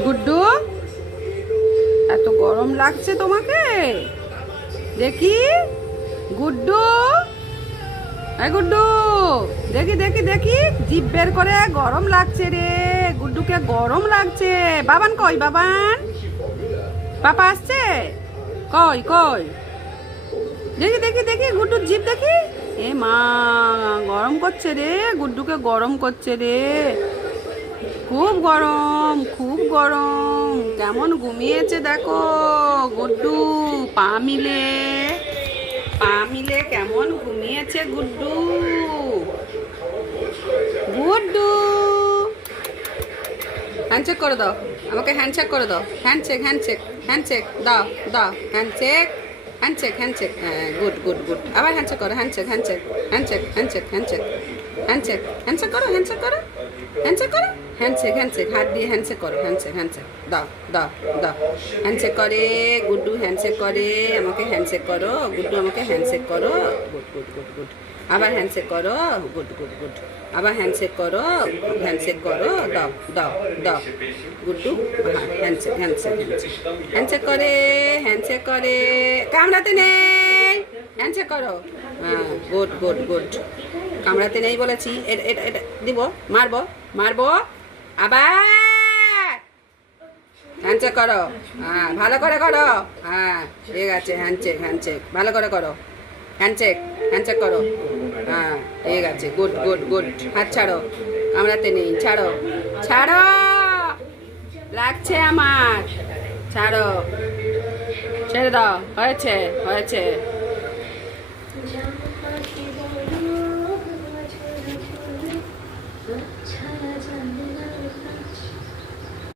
গুড্ডু, এত গরম লাগছে তোমাকে? দেখি গুড্ডু, এই গুড্ডু, দেখি দেখি দেখি, জিভ বের করে। গরম লাগছে রে গুড্ডুকে, গরম লাগছে। বাবান কই? বাবান, পাপা আসছে? কই কই? দেখি দেখি দেখি গুড্ডুর জিভ দেখি। এ মা, গরম করছে রে গুড্ডুকে, গরম করছে রে, খুব গরম খুব গরম। কেমন ঘুমিয়েছে দেখো গুড্ডু, পা মিলে পা মিলে কেমন ঘুমিয়েছে গুড্ডু। গুড্ডু, হ্যান্ডশেক করে দাও আমাকে, হ্যান্ডশেক করে দাও। হ্যান্ডশেক হ্যান্ডশেক হ্যান্ডশেক দাও দাও, হ্যান্ডশেক হ্যান্ডশেক হ্যান্ডশেক। হ্যাঁ, গুড গুড গুড। আবার হ্যান্ডশেক করো, handshake handshake handshake handshake handshake handshake handshake করো, হ্যান্ডশেক করো, হ্যান্ডশেক করো, হ্যান্ডশেক হ্যান্ডশেক, হাত দিয়ে হ্যান্ডশেক করো, হ্যান্ডশেক হ্যান্ডশেক দাও দাও দাও। হ্যান্ডশেক করে গুড্ডু, হ্যান্ডশেক করে আমাকে, হ্যান্ডশেক করো গুড্ডু, আমাকে হ্যান্ডশেক করো। Good good good good. আবার হ্যান্ডশেক করো, গুড গুড গুড। আবার হ্যান্ডশেক করো, হ্যান্ডশেক করো, দাও দাও দাও। গুড্ডু, হ্যাঁ, হ্যান্ডশেক হ্যান্ডশেক হ্যান্ডশেক হ্যান্ডশেক করে, হ্যান্ডশেক করে। কামড়াতে নেই, হ্যান্ডশেক করো। হ্যাঁ, গুড গুড গুড। কামড়াতে নেই বলেছি। এটা এটা এটা দিব, মারবো মারবো। আবার হ্যান্ডশেক করো। হ্যাঁ, ভালো করে করো। হ্যাঁ, ঠিক আছে, হ্যান্ডশেক হ্যান্ডশেক ভালো করে করো। হ্যান্ডশেক হ্যান্ডশেক করো। হ্যাঁ, ঠিক আছে, গুড গুড গুড। হাত ছাড়ো, কামড়াতে নেই, ছাড়ো ছাড়ো, লাগছে আমার, ছাড়ো, ছেড়ে দাও। হয়েছে হয়েছে।